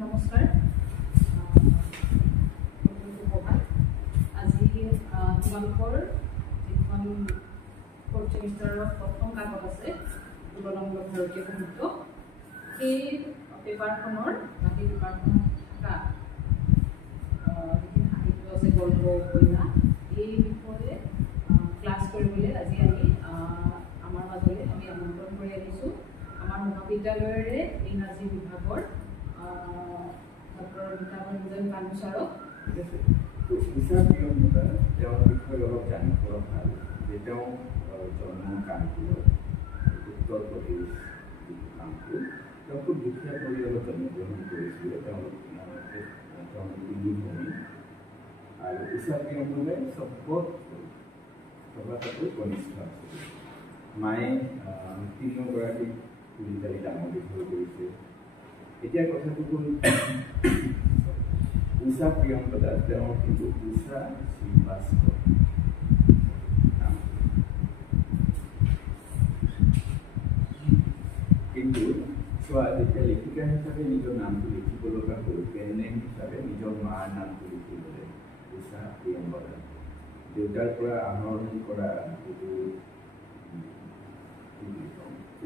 নমস্কাৰ আজি তোমালোকৰ যিখন ফ'ৰ্থ ছেমিষ্টাৰৰ প্ৰথম কাগজ আছে তুলনামূলক ভাৰতীয় সাহিত্য সেই পেপাৰখনৰ বা সেই পেপাৰখনত থকা যিখিনি সাহিত্য আছে গল্প উপন্যাস এই বিষয়ে ক্লাছ কৰিবলৈ আজি আমি আমাৰ মাজলৈ আমি আমন্ত্ৰণ কৰি আনিছোঁ আমাৰ মহাবিদ্যালয়ৰে ইংৰাজী বিভাগৰ ডক্টৰ গীতাঞ্জন কানু ছাৰক। তেওঁৰ বিষয়ে অলপ জানিব ভাল যে তেওঁ জন্ম কানপুৰত উত্তৰ প্ৰদেশ কানপুৰ তেওঁ খুব দুখীয়া পৰিয়ালত জন্মগ্ৰহণ কৰিছিলে। তেওঁলোক দিল্লী ভূমি আৰু ঈশা প্ৰিয়ম্বদে সবাতোকৈ কনিষ্ঠ আছিলে। মায়ে তিনিওগৰাকী মিলিটাৰী ডাঙৰ দীঘল কৰিছে। এতিয়া কথাটো হ'ল ঊষা প্ৰিয়ংকদা তেওঁ কিন্তু ঊষা শ্ৰীবাস্তৱ কিন্তু চোৱা যেতিয়া লেখিকা হিচাপে নিজৰ নামটো লিখিব লগা হ'ল পেন নেম হিচাপে নিজৰ মাৰ নামটো লিখিবলৈ ঊষা প্ৰিয়ংকদা দেউতাৰ পৰা আহৰণ কৰা যিটো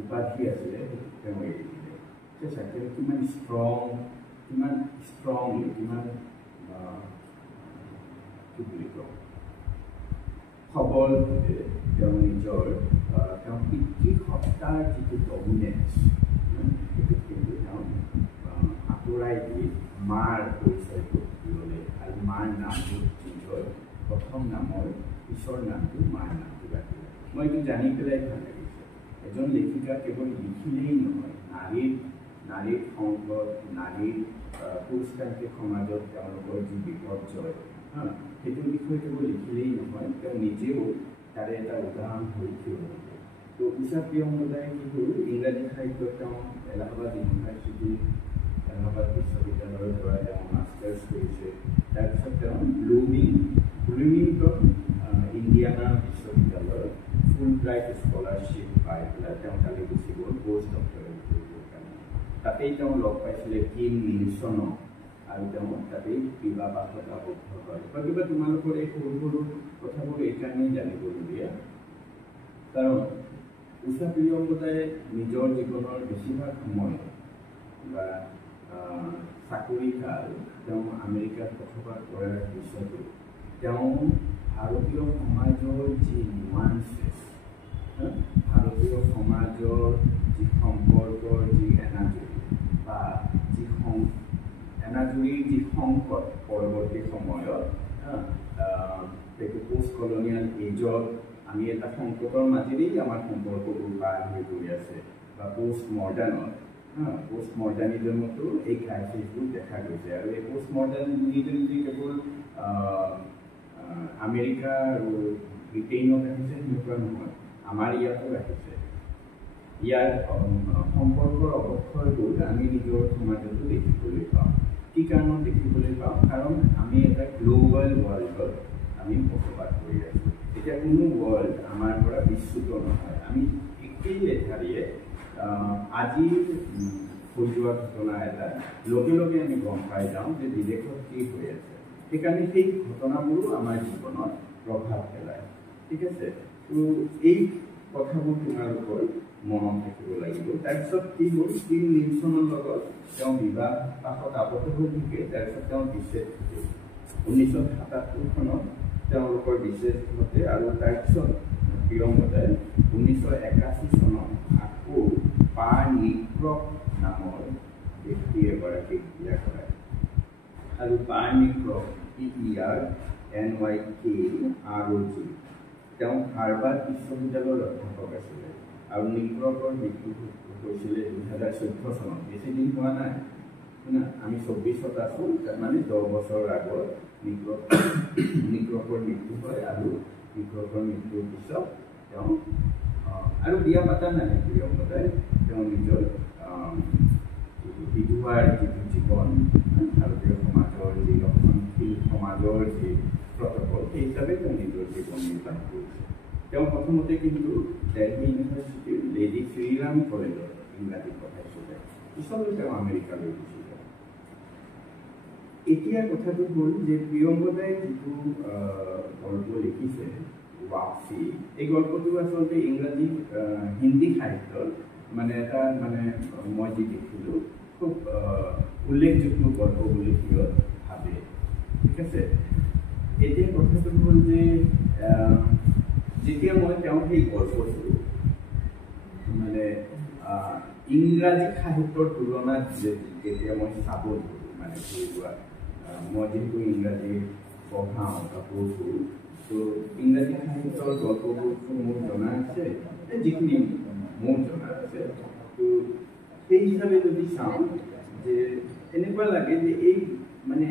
উপাধি আছিলে তেওঁ এৰি দিলে। তেওঁ কিমান ষ্ট্ৰং কিমান কি বুলি কওঁ সবলভাৱে তেওঁ নিজৰ তেওঁ পিতৃসত্তাৰ যিটো ডমিনেঞ্চ সেইটো কিন্তু তেওঁ আঁতৰাই দি মাৰ পৰিচয়টো ল'লে আৰু মাৰ নামটো নিজৰ প্ৰথম নামৰ পিছৰ নামটো মাৰ নামটো ৰাখিলে। মই এইটো জানি পেলাই ভাল লাগিছে। এজন লেখিকা কেৱল লিখিলেই নহয়, নাৰীৰ সংকট, নাৰীৰ পুৰুষতান্ত্ৰিক সমাজত তেওঁলোকৰ যি বিপৰ্যয় সেইটোৰ বিষয়ে কেৱল লিখিলেই নহয়, তেওঁ নিজেও তাৰে এটা উদাহৰণ হৈ থিয় দিলে। তো ঊষা প্ৰিয়ংকদাই কি হ'ল ইংৰাজী সাহিত্যত তেওঁ এলাহাবাদ ইউনিভাৰ্চিটি এলাহাবাদ বিশ্ববিদ্যালয়ৰ পৰা তেওঁ মাষ্টাৰ্ছ কৰিছে। তাৰপিছত তেওঁ ব্লুমিংটন ইণ্ডিয়ানা বিশ্ববিদ্যালয়ত ফুল ব্ৰাইট স্কলাৰশ্বিপ পাই পেলাই তেওঁ তালৈ গুচি গ'ল পষ্ট ডক্টৰেট কৰিবৰ কাৰণে। তাতেই তেওঁ লগ পাইছিলে কিম নিলছনক আৰু তেওঁ তাতেই বিবাহপাশত আবদ্ধ হয়। কিবা তোমালোকৰ এই সৰু সৰু কথাবোৰ এইকাৰণেই জানিবলগীয়া, কাৰণ ঊষা প্ৰিয়ংকদাই নিজৰ জীৱনৰ বেছিভাগ সময় বা চাকৰি কাল তেওঁ আমেৰিকাত বসবাস কৰাৰ পিছতো তেওঁ ভাৰতীয় সমাজৰ যি নিউৱান্সেছ, ভাৰতীয় সমাজৰ যি সম্পৰ্কৰ যি এনাজৰী বা যি এনাজৰীৰ যি সংকট পৰৱৰ্তী সময়ত পোষ্ট কলনিয়েল এজত আমি এটা সংকটৰ মাজেৰেই আমাৰ সম্পৰ্কবোৰ পাৰ হৈ গৈ আছে বা পোষ্ট মডাৰ্নিজমতো এই ক্ৰাইচিছবোৰ দেখা গৈছে। আৰু এই পোষ্ট মডাৰ্নিজম যি কেৱল আমেৰিকা আৰু ব্ৰিটেইনত আহিছে সেনেকুৱা নহয়, আমাৰ ইয়াতো আহিছে। ইয়াৰ সম্পৰ্কৰ অৱক্ষয়বোৰ আমি নিজৰ সমাজতো দেখিবলৈ পাওঁ। কি কাৰণত দেখিবলৈ পাওঁ? কাৰণ আমি এটা গ্ল'বেল ৱৰ্ল্ডত আমি বসবাস কৰি আছোঁ। এতিয়া কোনো ৱৰ্ল্ড আমাৰ পৰা বিচ্যুত নহয়। আমি একেই লেঠাৰিয়ে আজিৰ হৈ যোৱা ঘটনা এটা লগে লগে আমি গম পাই যাওঁ যে বিদেশত কি হৈ আছে। সেইকাৰণে সেই ঘটনাবোৰো আমাৰ জীৱনত প্ৰভাৱ পেলায়। ঠিক আছে, তো এই কথাবোৰ তোমালোকৰ মনত থাকিব লাগিব। তাৰপিছত কি হ'ল, কিম নিলছনৰ লগত তেওঁ বিবাহপাশত আবদ্ধ হৈ থাকে। তাৰপিছত তেওঁ বিচ্ছেদ ঘটে 1977 চনত তেওঁলোকৰ বিচ্ছেদ ঘটে আৰু তাৰপিছত প্ৰিয়ংকদাই 1981 চনত আকৌ পাৰ নিক্ৰক নামৰ ব্যক্তি এগৰাকীক বিয়া কৰায়। আৰু পাৰ নিক্ৰক PERNYKROG তেওঁ হাৰ্ভাৰ্ড বিশ্ববিদ্যালয়ৰ অধ্যাপক আছিলে আৰু নিক্ৰকৰ মৃত্যু হৈছিলে 2014 চনত। বেছি দিন হোৱা নাই, আমি 24ত আছোঁ, মানে 10 বছৰ আগত নিক্ৰকৰ মৃত্যু হয়। আৰু নিক্ৰকৰ মৃত্যুৰ পিছত তেওঁ আৰু বিয়া পাতা নাই প্ৰিয়ংকদাই। তেওঁ নিজৰ বিধৱাৰ যিটো জীৱন, ভাৰতীয় সমাজৰ যি ৰক্ষণশীল সমাজৰ যি প্ৰটকল, সেই হিচাপে তেওঁ নিজৰ জীৱন নিৰ্বাহ কৰিছে। তেওঁ প্ৰথমতে কিন্তু দিল্লী ইউনিভাৰ্চিটিৰ লেডি শ্ৰীৰাম কলেজত ইংৰাজী পঢ়াইছিলে। পিছলৈ তেওঁ আমেৰিকালৈ গুচি যায়। এতিয়া কথাটো হ'ল যে প্ৰিয়ংকদাই যিটো গল্প লিখিছে ৱাপচি, এই গল্পটো আচলতে ইংৰাজী হিন্দী সাহিত্যৰ মানে এটা মানে মই যি দেখিলোঁ খুব উল্লেখযোগ্য গল্প বুলি সিহঁত ভাবে। ঠিক আছে, এতিয়া কথাটো হ'ল যে যেতিয়া মই তেওঁ সেই গল্পটো মানে ইংৰাজী সাহিত্যৰ তুলনাত যেতিয়া মই চাব ধৰোঁ, মানে ধৰি লোৱা মই যিহেতু ইংৰাজী পঢ়াওঁ বা পঢ়োঁ, তো ইংৰাজী সাহিত্যৰ গল্পবোৰতো মোৰ জনা আছে, যিখিনি মোৰ জনা আছে। তো সেই হিচাপে যদি চাওঁ যে এনেকুৱা লাগে যে এই মানে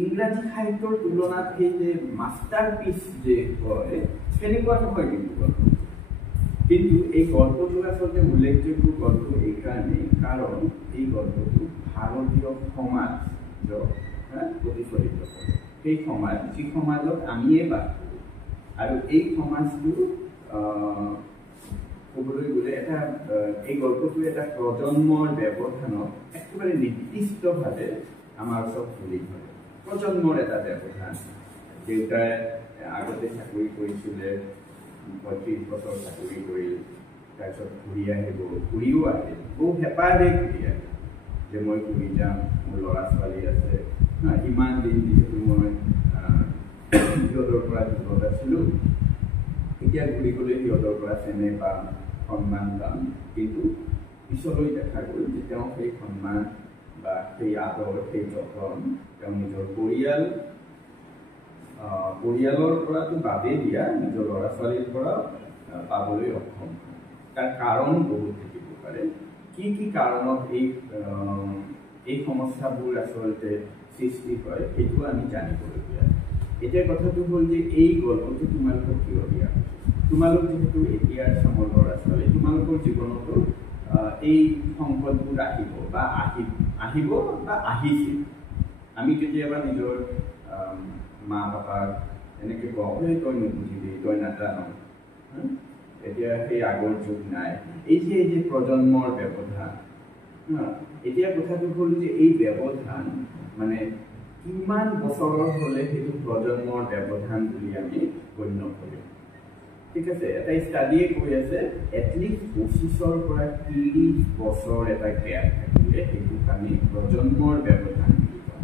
ইংৰাজী সাহিত্যৰ তুলনাত সেই যে মাষ্টাৰ পিচ যে হয় সেনেকুৱা নহয় কিন্তু এই গল্পটো আচলতে উল্লেখযোগ্য গল্প এইকাৰণেই কাৰণ এই গল্পটো ভাৰতীয় সমাজক প্ৰতিফলিত কৰে। সেই সমাজ যি সমাজত আমিয়ে বাস কৰোঁ আৰু এই সমাজটো ক'বলৈ গ'লে এটা এই গল্পটোৱে এটা প্ৰজন্মৰ ব্যৱধানত একেবাৰে নিৰ্দিষ্টভাৱে আমাৰ ওচৰত তুলি ধৰে। প্ৰজন্মৰ এটা ব্যৱধান, দেউতাই আগতে চাকৰি কৰিছিলে, ৩৫ বছৰ চাকৰি কৰিল, তাৰপিছত ঘূৰি আহিব, ঘূৰিও আহিল, বহু হেঁপাহেৰে ঘূৰি আহিল যে মই ঘূৰি যাম, মোৰ ল'ৰা ছোৱালী আছে, ইমান দিন যিহেতু মই সিহঁতৰ পৰা দূৰত আছিলোঁ, এতিয়া ঘূৰি গ'লে সিহঁতৰ পৰা চেনেহ পাম, সন্মান পাম। কিন্তু পিছলৈ দেখা গ'ল যে তেওঁ সেই সন্মান বা সেই আদৰ, সেই যতন তেওঁ নিজৰ পৰিয়ালৰ পৰাতো বাদেই দিয়া, নিজৰ ল'ৰা ছোৱালীৰ পৰা পাবলৈ অক্ষম। তাৰ কাৰণ বহুত থাকিব পাৰে। কি কি কাৰণত এই সমস্যাবোৰ আচলতে সৃষ্টি হয় সেইটো আমি জানিবলগীয়া। এতিয়া কথাটো হ'ল যে এই গল্পটো তোমালোকক কিয় দিয়া হৈছে? তোমালোক যিহেতু এতিয়াৰ চামৰ ল'ৰা ছোৱালী, তোমালোকৰ জীৱনতো এই সংকটবোৰ আহিব বা আহিছিল। আমি কেতিয়াবা নিজৰ মা পাপাক এনেকৈ কওঁ যে তই নুবুজিবি, তই নাজানো, এতিয়া সেই আগৰ যুগ নাই। এই যে প্ৰজন্মৰ ব্যৱধান, এতিয়া কথাটো হ'ল যে এই ব্যৱধান মানে কিমান বছৰৰ হ'লে সেইটো প্ৰজন্মৰ ব্যৱধান বুলি আমি গণ্য কৰিম। ঠিক আছে, এটা ষ্টাডিয়ে কৈ আছে এটলিষ্ট ২৫ৰ পৰা ৩০ বছৰ এটা গেপ থাকিলে সেইটোক আমি প্ৰজন্মৰ ব্যৱধান বুলি কওঁ।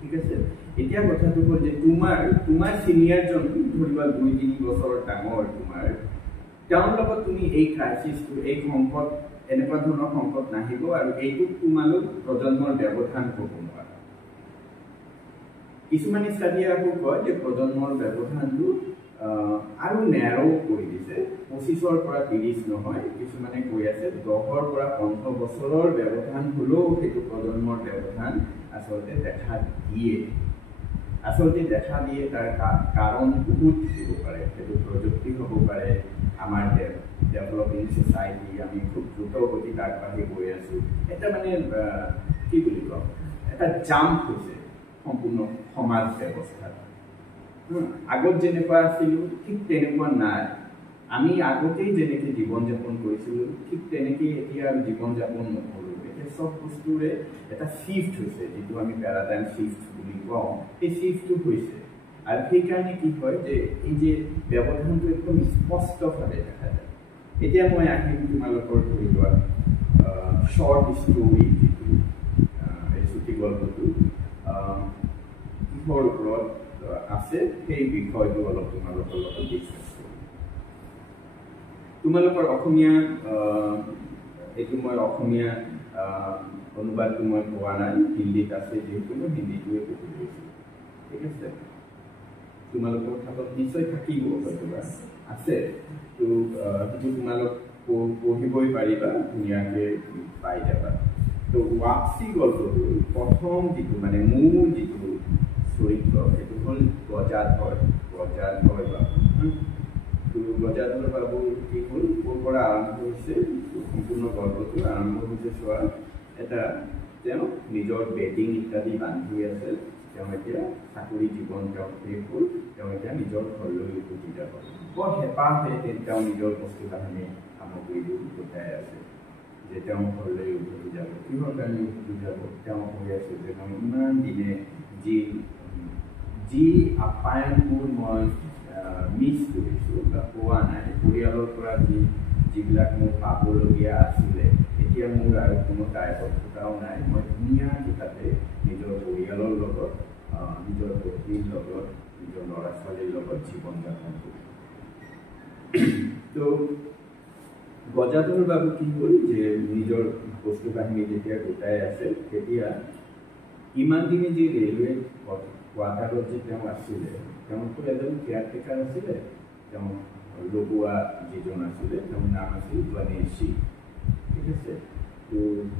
ঠিক আছে, এতিয়া কথাটো হ'ল যে তোমাৰ চিনিয়ৰজন ধৰিবা ২-৩ বছৰ ডাঙৰ তোমাৰ, তেওঁৰ লগত তুমি এই ক্ৰাইচিছটো, এই সংকট, এনেকুৱা ধৰণৰ সংকট নাহিব আৰু এইটোক তোমালোক প্ৰজন্মৰ ব্যৱধান ক'ব নোৱাৰা। কিছুমান ষ্টাডিয়ে আকৌ কয় যে প্ৰজন্মৰ ব্যৱধানটো আৰু নেৰো কৰি দিছে, ২৫ৰ পৰা ৩০ নহয়, কিছুমানে কৈ আছে ১০ৰ পৰা ১৫ বছৰৰ ব্যৱধান হ'লেও সেইটো প্ৰজন্মৰ ব্যৱধান আচলতে দেখা দিয়ে। তাৰ কাৰণ বহুত থাকিব পাৰে। সেইটো প্ৰযুক্তি হ'ব পাৰে, আমাৰ ডেভেলপিং ছ'চাইটি, আমি খুব দ্ৰুত গতিত আগবাঢ়ি গৈ আছোঁ, এটা মানে কি বুলি কওঁ, এটা জাম্প হৈছে সম্পূৰ্ণ সমাজ ব্যৱস্থাত। আগত যেনেকুৱা আছিলোঁ ঠিক তেনেকুৱা নাই। আমি আগতেই যেনেকৈ জীৱন যাপন কৰিছিলোঁ ঠিক তেনেকেই এতিয়া আৰু জীৱন যাপন নকৰোঁ। এতিয়া চব বস্তুৰে এটা চিফ্ট হৈছে, যিটো আমি পেৰাডাইম চিফ্ট বুলি কওঁ, সেই চিফ্টটো হৈছে। আৰু সেইকাৰণে কি হয় যে এই যে ব্যৱধানটো একদম স্পষ্টভাৱে দেখা যায়। এতিয়া মই আহিম তোমালোকৰ ধৰি লোৱা শ্বৰ্ট ষ্টৰী, যিটো এই চুটি গল্পটো কিহৰ ওপৰত আছে সেই বিষয়টো অলপ তোমালোকৰ লগত ডিছকাছ কৰিম। তোমালোকৰ অসমীয়া, এইটো মই অসমীয়া অনুবাদটো মই পোৱা নাই, হিন্দীত আছে যিহেতু মই হিন্দীটোৱে পঢ়ি লৈছোঁ। ঠিক আছে, তোমালোকৰ হাতত নিশ্চয় থাকিব, হয়তোবা আছে, তো সেইটো তোমালোক পঢ়িবই পাৰিবা, ধুনীয়াকৈ পাই যাবা। তো ৱাপচি গল্পটোৰ প্ৰথম যিটো মানে মূল যিটো চৰিত্ৰ সেইটো হ'ল গজাধৰ বাবু। তো গজাধৰ বাবু কি হ'ল, ক'ৰ পৰা আৰম্ভ হৈছে, সম্পূৰ্ণ গল্পটো আৰম্ভ হৈছে চোৱা, এটা তেওঁ নিজৰ বেডিং ইত্যাদি বান্ধি আছে, তেওঁ এতিয়া চাকৰি জীৱন তেওঁ শেষ হ'ল, তেওঁ এতিয়া নিজৰ ঘৰলৈ উভতি যাব। বৰ হেঁপাহে তেওঁ নিজৰ বস্তু বাহিনী সামগ্ৰীবোৰ গোটাই আছে যে তেওঁ ঘৰলৈ উভতি যাব কিহৰ কাৰণে উভতি যাব তেওঁ কৈ আছে যে মই ইমান দিনে যি আপ্যায়নবোৰ মই মিছ কৰিছোঁ বা পোৱা নাই পৰিয়ালৰ পৰা যিবিলাক মোৰ পাবলগীয়া আছিলে এতিয়া মোৰ আৰু কোনো দায়বদ্ধতাও নাই মই ধুনীয়াকৈ তাতে নিজৰ পৰিয়ালৰ লগত নিজৰ পত্নীৰ লগত নিজৰ ল'ৰা ছোৱালীৰ লগত জীৱন যাপন কৰোঁ তো গজাধৰ বাবু কি হ'ল যে নিজৰ বস্তু বাহিনী যেতিয়া গোটাই আছে তেতিয়া ইমান দিনে যে ৰেলৱে কোৱাৰ্টাৰত যে তেওঁ আছিলে তেওঁতো এজন কেয়াৰটেকাৰ আছিলে তেওঁ লগোৱা যিজন আছিলে তেওঁৰ নাম আছিল গণেশী ঠিক আছে তো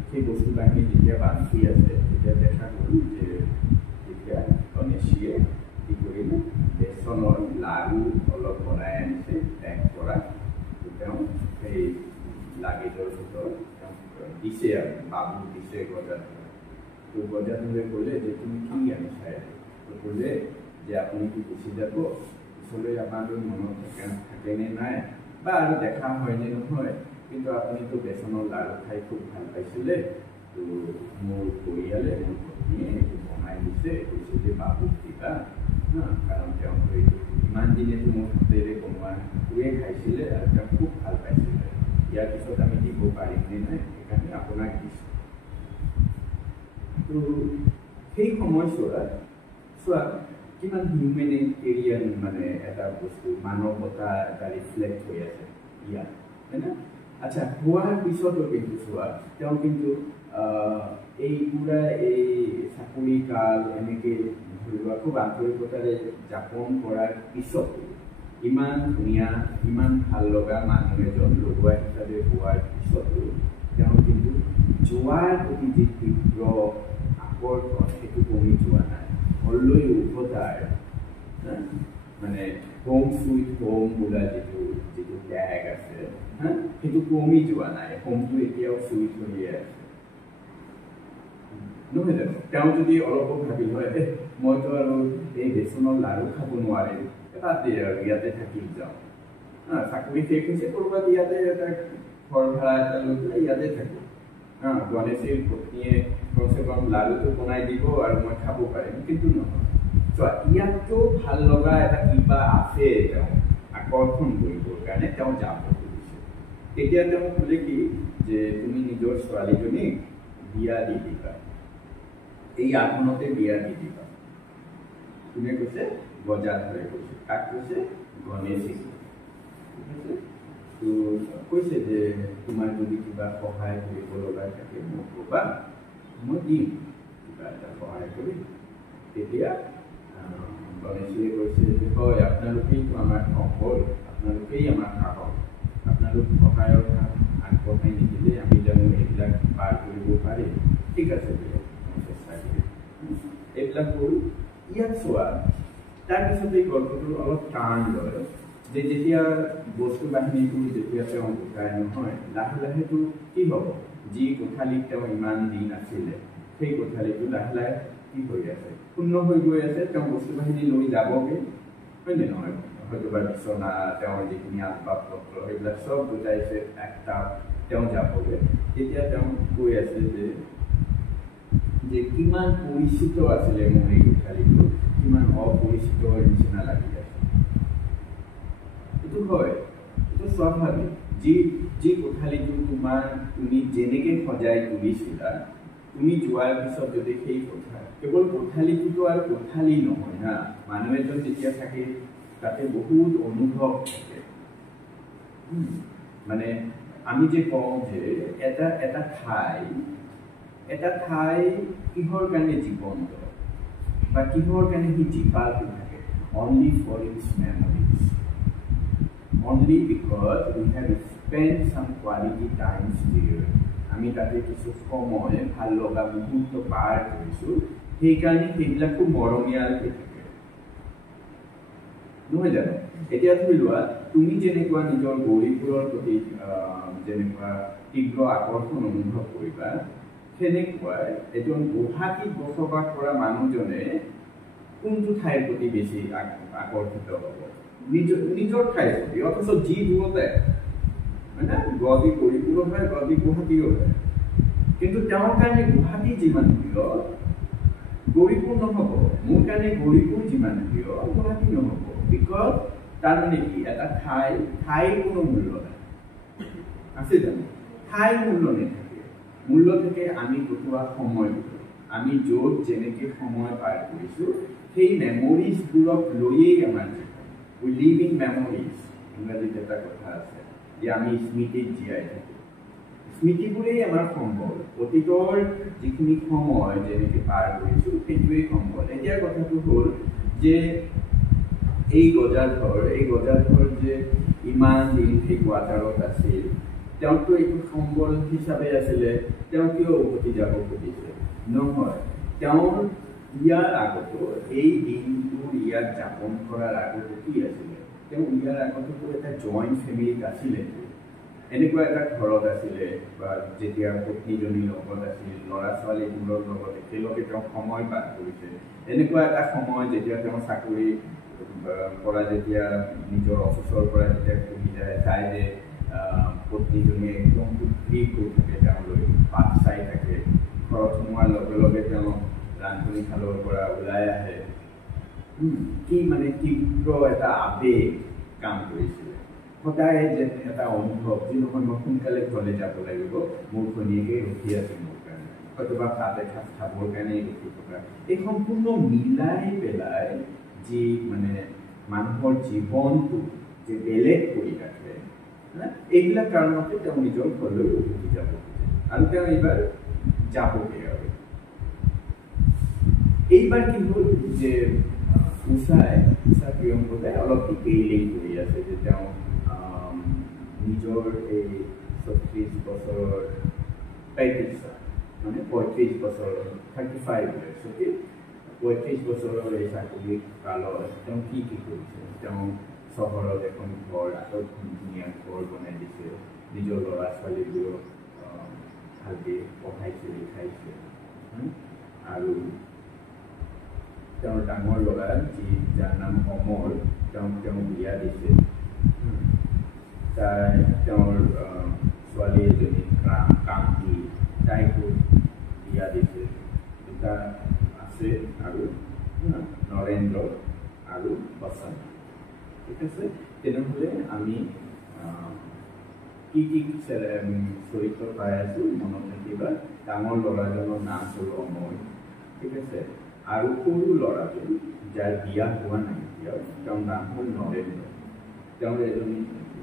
সেই বস্তু বাহিনী যেতিয়া বান্ধি আছে তেতিয়া দেখা গ'ল যে তেতিয়া গণেশীয়ে কি কৰিলে বেচনৰ লাড়ু অলপ বনাই আনিছে পেক কৰা তেওঁ সেই লাগেজৰ ভিতৰত দিছে আৰু বাবু দিছে গজাধৰে তো গজাধৰে ক'লে যে তুমি কি আনিছা তো ক'লে যে আপুনি কি গুচি যাব পিছলৈ আপোনালোক মনত থাকেনে নাই বা আৰু দেখা হয়নে নহয় কিন্তু আপুনিতো বেচনৰ লাড়ু খাই খুব ভাল পাইছিলে তো মোৰ পৰিয়ালে মোৰ পত্নীয়ে এইটো বনাই দিছে কৈছে যে বাবুক দিবা কাৰণ তেওঁ এইটো ইমান দিনেতো মোৰ হাতেৰে বনোৱাটোৱে খাইছিলে আৰু তেওঁ খুব ভাল পাইছিলে ইয়াৰ পিছত আমি দিব পাৰিমনে নাই সেইকাৰণে আপোনাক দিছোঁ তো সেই সময়ছোৱাত চোৱা কিমান হিউমেনিটেৰিয়ান মানে এটা বস্তু মানৱতা এটা ৰিফ্লেক্ট হৈ আছে ইয়াত হয় না আচ্ছা হোৱাৰ পিছতো কিন্তু চোৱা তেওঁ কিন্তু এই পুৰা এই চাকৰি কাল এনেকৈ ধৰি লোৱা খুব আন্তৰিকতাৰে যাপন কৰাৰ পিছতো ইমান ধুনীয়া ইমান ভাল লগা মানুহ এজন লগোৱা হিচাপে হোৱাৰ পিছতো তেওঁ কিন্তু যোৱাৰ প্ৰতি যি তীব্ৰ আকৰ্ষণ সেইটো কমি যোৱা নাই ঘৰলৈ উভতাৰ মানে হোম চুইট হোম বোলা যিটো টেগ আছে সেইটো কমি যোৱা নাই হোমটো এতিয়াও চুইট হৈয়ে আছে নহয় জানো তেওঁ যদি অলপো ভাবিল হয় মইতো আৰু এই বেচনৰ লাড়ু খাব নোৱাৰিম তাতে আৰু ইয়াতে থাকি যাওঁ চাকৰি শেষ হৈছে ক'ৰবাত ইয়াতে এটা ঘৰ ভাড়া এটা লৈ পেলাই ইয়াতে থাকোঁ গণেশীৰ পত্নীয়ে কমচে কম লাড়ুটো বনাই দিব আৰু মই খাব পাৰিম কিন্তু নহয় চোৱা ইয়াততো ভাল লগা এটা কিবা আছে তেওঁ আকৰ্ষণ কৰিবৰ কাৰণে তেওঁ যাব খুজিছে তেতিয়া তেওঁ ক'লে কি যে তুমি নিজৰ ছোৱালীজনীক বিয়া দি দিবা এই আসনতে বিয়া দি দিবা কোনে কৈছে গজাধৰে কৈছে কাক কৈছে গণেশী ঠিক আছে তো কৈছে যে তোমাৰ যদি কিবা সহায় কৰিব লগা থাকে মোক ক'বা মই দিম কিবা এটা সহায় কৰিম তেতিয়া গণেশীয়ে কৈছে যে হয় আপোনালোকেইতো আমাৰ সম্বল আপোনালোকেই আমাৰ সাহস আপোনালোক সহায়ৰ হাত আগবঢ়াই নিদিলে আমি জানো এইবিলাক পাৰ কৰিব পাৰিম ঠিক আছে দিয়ক মই চেষ্টা কৰিম এইবিলাক হ'ল ইয়াত চোৱা তাৰপিছতে গল্পটোৰ অলপ টাৰ্ণ লয় যে যেতিয়া বস্তু বাহিনীবোৰ যেতিয়া তেওঁ গোটাই নহয় লাহে লাহেতো কি হ'ব যি কোঠালিত তেওঁ ইমান দিন আছিলে সেই কোঠালিটো লাহে লাহে কি হৈ আছে শূন্য হৈ গৈ আছে তেওঁ বস্তু বাহিনী লৈ যাবগৈ হয়নে নহয় হয়তো বা বিচনা তেওঁৰ যিখিনি আচবাব পত্ৰ সেইবিলাক চব গোটাইছে একটা তেওঁ যাবগৈ তেতিয়া তেওঁ কৈ আছে যে কিমান পৰিচিত আছিলে মোৰ এই কোঠালিটো কিমান অপৰিচিত নিচিনা লাগি আছে এইটো হয় এইটো স্বাভাৱিক যি কোঠালিটো তুমি যেনেকৈ সজাই তুলিছিলা তুমি যোৱাৰ পিছত যদি সেই কথা কেৱল কোঠালিটোতো আৰু কোঠালি নহয় না মানুহ এজন যেতিয়া থাকে তাতে বহুত অনুভৱ থাকে মানে আমি যে কওঁ যে এটা ঠাই কিহৰ কাৰণে জীৱন্ত বা কিহৰ কাৰণে সি জীপালটো থাকে only for its memories only because we have spent some quality times there. আমি তাতে কিছু সময় ভাল লগা মুহূৰ্ত পাৰ কৰিছোঁ সেইকাৰণে সেইবিলাক খুব মৰমীয়াল হৈ থাকে নহয় জানো এতিয়া ধৰি লোৱা তুমি যেনেকুৱা নিজৰ গৌৰীবোৰৰ প্ৰতি যেনেকুৱা তীব্ৰ আকৰ্ষণ অনুভৱ কৰিবা সেনেকুৱাই এজন গুৱাহাটীত বসবাস কৰা মানুহজনে কোনটো ঠাইৰ প্ৰতি বেছি আকৰ্ষিত হ'ব নিজৰ ঠাইৰ প্ৰতি অথচ যি দূৰতে মানে গুৱাহাটী গৌৰীপুৰো হয় গুৱাহাটী গুৱাহাটীও হয় কিন্তু তেওঁৰ কাৰণে গুৱাহাটী যিমান প্ৰিয় গৌৰীপুৰ নহ'ব মোৰ কাৰণে গৌৰীপুৰ যিমান প্ৰিয় গুৱাহাটী নহ'ব বিকজ তাৰমানে কি এটা ঠাইৰ কোনো মূল্য নাই আছে জানো ঠাইৰ মূল্য নাথাকে মূল্য থাকে আমি কটোৱা সময়বোৰ আমি য'ত যেনেকে সময় পাৰ কৰিছোঁ সেই মেমৰিজবোৰক লৈয়েই আমাৰ উই লিভ ইন মেমৰিজ ইংৰাজীত এটা কথা আছে যে আমি স্মৃতিত জীয়াই থাকোঁ স্মৃতিবোৰেই আমাৰ সম্বল অতীতৰ যিখিনি সময় যেনেকৈ পাৰ কৰিছোঁ সেইটোৱেই সম্বল এতিয়া কথাটো হ'ল যে এই গজাধৰ যে ইমান দিন সেই কোৱাৰ্টাৰত আছিল তেওঁতো এইটো সম্বল হিচাপে আছিলে তেওঁ কিয় উভতি যাব খুজিছে নহয় তেওঁৰ ইয়াৰ আগতো এই দিনটো ইয়াত যাপন কৰাৰ আগতো কি আছিলে তেওঁ ইয়াৰ আগতো এটা জইণ্ট ফেমিলিত আছিলে এনেকুৱা এটা ঘৰত আছিলে বা যেতিয়া পত্নীজনীৰ লগত আছিল ল'ৰা ছোৱালীবোৰৰ লগত একেলগে তেওঁ সময় পাৰ কৰিছে এনেকুৱা এটা সময় যেতিয়া তেওঁ চাকৰি পৰা যেতিয়া নিজৰ অফিচৰ পৰা যেতিয়া ঘূৰি যায় চাই যে পত্নীজনীয়ে একদম উদ্গ্ৰীৱ হৈ থাকে তেওঁলৈ পাত চাই থাকে ঘৰত সোমোৱাৰ লগে লগে তেওঁ ৰান্ধনি শালৰ পৰা ওলাই আহে কি মানে তীব্ৰ এটা আবেগ কাম কৰিছিলে সদায় যেন এটা অনুভৱ যি নহয় মই সোনকালে ঘৰলৈ যাব লাগিব মোৰ ঘনীয়েকে ৰখি আছে মোৰ কাৰণে হয়তোবা ভাত এসাঁজ খাবৰ কাৰণেই ৰখি থকা এই সম্পূৰ্ণ মিলাই পেলাই যি মানে মানুহৰ জীৱনটো যে বেলেগ কৰি ৰাখে এইবিলাক কাৰণতে তেওঁ নিজৰ ঘৰলৈ উভতি যাব আৰু তেওঁ এইবাৰ যাবগৈ আৰু এইবাৰ কি হ'ল যে উষা প্ৰিয়ংকদাই অলপ ডিটেইলিং কৰি আছে যে তেওঁ নিজৰ এই ৩৬ বছৰৰ ৩৫ বছৰ 35 ইয়াৰ্ছ অ'কে ৩৫ বছৰৰ এই চাকৰি কালত তেওঁ কি কৰিছে তেওঁ চহৰত এখন ঘৰ আটক ধুনীয়া ঘৰ বনাই দিছে নিজৰ ল'ৰা ছোৱালীবোৰক ভালকৈ পঢ়াইছে লিখাইছে আৰু তেওঁৰ ডাঙৰ ল'ৰা যাৰ নাম অমৰ তেওঁ বিয়া দিছে তেওঁৰ ছোৱালী এজনী কান্তি তাইকো বিয়া দিছে দুটা আছে আৰু নৰেন্দ্ৰ আৰু বসন্ত ঠিক আছে তেনেহ'লে আমি কি চৰিত্ৰ পাই আছোঁ মনত ৰাখিবা ডাঙৰ ল'ৰাজনৰ নাম হ'ল অমৰ ঠিক আছে আৰু সৰু ল'ৰাজন যাৰ বিয়া হোৱা নাই এতিয়াও তেওঁৰ নাম হ'ল নৰেন্দ্ৰ তেওঁৰ এজনী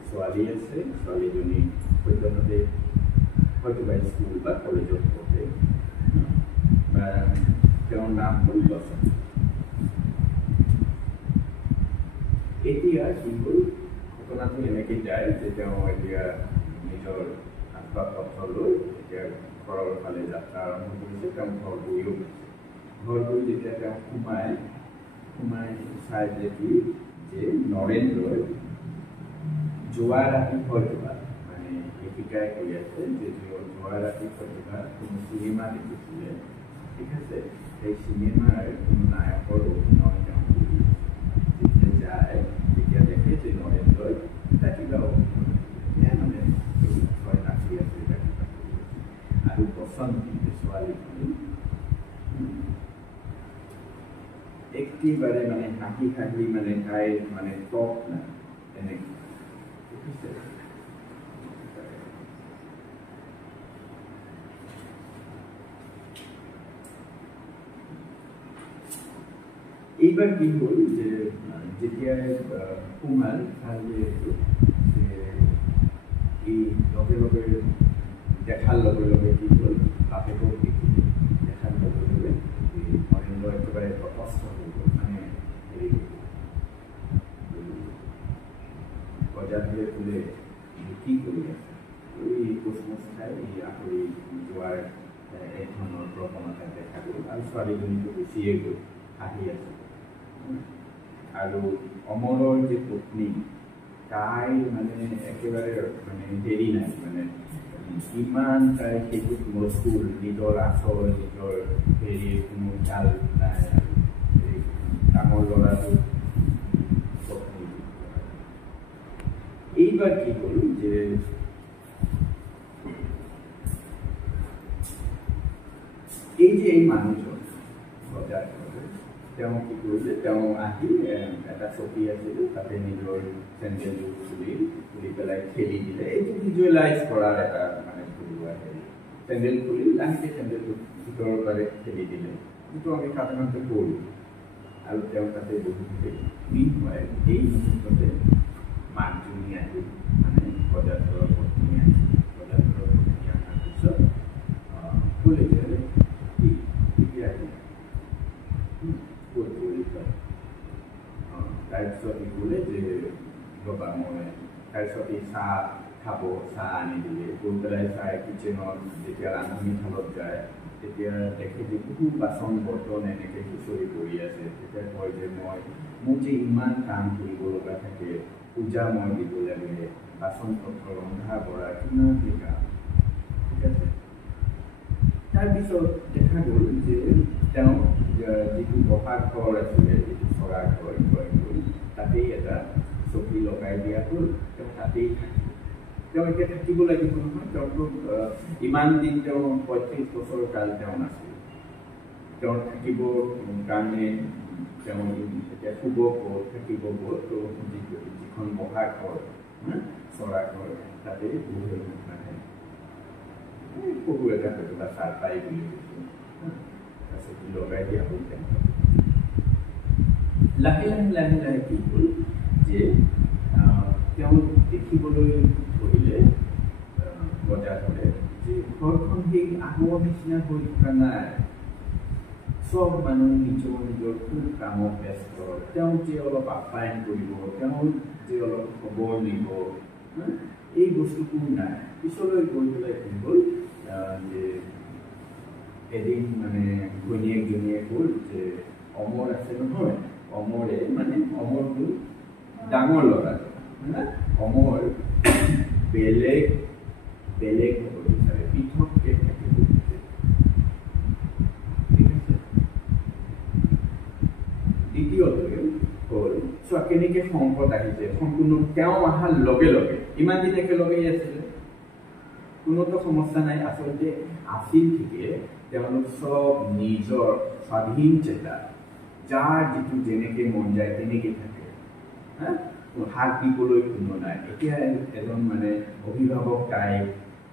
ছোৱালী আছে ছোৱালীজনী সদ্যহতে হয়তোবা স্কুল বা কলেজত পঢ়ে তেওঁৰ নাম হ'ল বসন্ত এতিয়া কি হ'ল ঘটনাটো এনেকৈ যায় যে তেওঁ এতিয়া নিজৰ আচবাব পত্ৰ লৈ এতিয়া ঘৰৰ ফালে যাত্ৰা আৰম্ভ কৰিছে তেওঁ ঘৰ গৈও গৈছে ঘৰ গৈ যেতিয়া তেওঁ সোমাই চাই যে কি যে নৰেন্দ্ৰই যোৱা ৰাতি হয়তোবা মানে শিকাই কৈ আছে যে যোৱা ৰাতি হয়তোবা কোনো চিনেমা দেখিছিলে ঠিক আছে সেই চিনেমাৰ কোনো নায়কৰ অভিনয় তেওঁ কৰি যেতিয়া যায় তেতিয়া দেখে যে নৰেন্দ্ৰই এটা কিবা অভিনয় মানে নাচি আছে এটা কিবা কৰি আছে আৰু বসন্ত ছোৱালীজনী একেবাৰে মানে হাঁহি মানে তাইৰ মানে টপ নাই এনেকৈ এইবাৰ কি হ'ল যে যেতিয়া সোমাল যিহেতু এই লগে লগে দেখাৰ লগে লগে কি হ'ল বাপেকক দেখিলে দেখাৰ লগে লগে নৰেন্দ্ৰ একেবাৰে তটস্থ হৈ গ'ল মানে হেৰি গজাধৰে বোলে কি কৰি আছে এই কোচমচ খাই এই আঁতৰি যোৱাৰ এক ধৰণৰ প্ৰৱণতা দেখা গ'ল আৰু ছোৱালীজনীটো গুচিয়ে গ'ল আহি আছে আৰু অমৰৰ যে পত্নী তাই মানে একেবাৰে মানে দেৰি নাই মানে ইমান তাই সেইটোত মজবুৰ নিজৰ আচল নিজৰ হেৰিৰ কোনো চাল নাই আৰু ডাঙৰ ল'ৰাটো পত্নী এইবাৰ কি হ'ল যে এই যে এই মানুহজন বজাৰ কৰে তেওঁ কি কৰিলে তেওঁ আহি এটা চকী আছিল তাতে নিজৰ চেণ্ডেলযোৰ খুলি পেলাই খেলি দিলে এইটো ভিজুৱেলাইজ কৰাৰ এটা মানে থলুৱা হেৰি চেণ্ডেল খুলি লাহেকৈ চেণ্ডেলটো ভিতৰৰ পাৰে খেলি দিলে যিটো আমি সাধাৰণতে কৰোঁ আৰু তেওঁ তাতে বহি থাকে হয় এই মুহূৰ্ততে মাকজনী আহি মানে বজাৰৰ পত্নী আহি বজাৰৰ পত্নী অহাৰ পিছত ক'লে যে তাৰপিছত ই ক'লে যে ৰ'বা মই তাৰপিছত এই চাহ খাব চাহ আনি দিলে গৈ পেলাই চাহ কিটচেনত যেতিয়া ৰান্ধনি শালত যায় তেতিয়া দেখে যে বহু বাচন বৰ্তন এনেকৈ খুচৰি পৰি আছে তেতিয়া কয় যে মোৰ যে ইমান কাম কৰিব লগা থাকে পূজা মই দিব লাগে বাচন পত্ৰ ৰন্ধা বঢ়া কিমান কাম ঠিক আছে তাৰপিছত দেখা গ'ল যে তেওঁ যিটো বহা ঘৰ আছিলে যিটো চৰা ঘৰ তাতেই এটা চকী লগাই দিয়া হ'ল তেওঁ তাতেই থাকিব তেওঁ এতিয়া থাকিব লাগিব নহয় তেওঁতো ইমান দিন তেওঁ ৩৫ বছৰ কাল তেওঁ নাছিল তেওঁ থাকিব কাৰণে তেওঁ এতিয়া শুব ক'ত থাকিব ক'ত যিখন বহা ঘৰ চৰা ঘৰ তাতে মানে সৰু এটা হয়তো বা চাৰ পাই বুলি চকী লগাই দিয়া হ'ল তেওঁ লাহে লাহে কি হ'ল যে তেওঁ দেখিবলৈ ধৰিলে বজাৰতে যে ঘৰখন সেই আগৰ নিচিনা হৈ থকা নাই চব মানুহ নিজৰ খুব কামত ব্যস্ত তেওঁ যে অলপ আপ্যায়ন কৰিব তেওঁ যে অলপ খবৰ নিব এই বস্তুবোৰ নাই পিছলৈ গৈ পেলাই কি হ'ল যে এদিন মানে ঘৈণীয়েকজনীয়ে ক'ল যে অমৰ আছে নহয় অমৰে মানে অমৰটো ডাঙৰ ল'ৰাটো অমৰ বেলেগ হ'ব বিচাৰে পৃথককৈ থাকিব বিচাৰে ঠিক আছে দ্বিতীয়টোৱে হ'ল চোৱা কেনেকৈ সংকট আহিছে সম্পূৰ্ণ তেওঁ অহাৰ লগে লগে ইমান দিন একেলগেই আছিলে কোনোতো সমস্যা নাই আচলতে আছিল ঠিকে তেওঁলোক চব নিজৰ স্বাধীন চেতা যাৰ যিটো যেনেকৈ মন যায় তেনেকৈ থাকে হাত দিবলৈ কোনো নাই এতিয়া এজন মানে অভিভাৱক তাই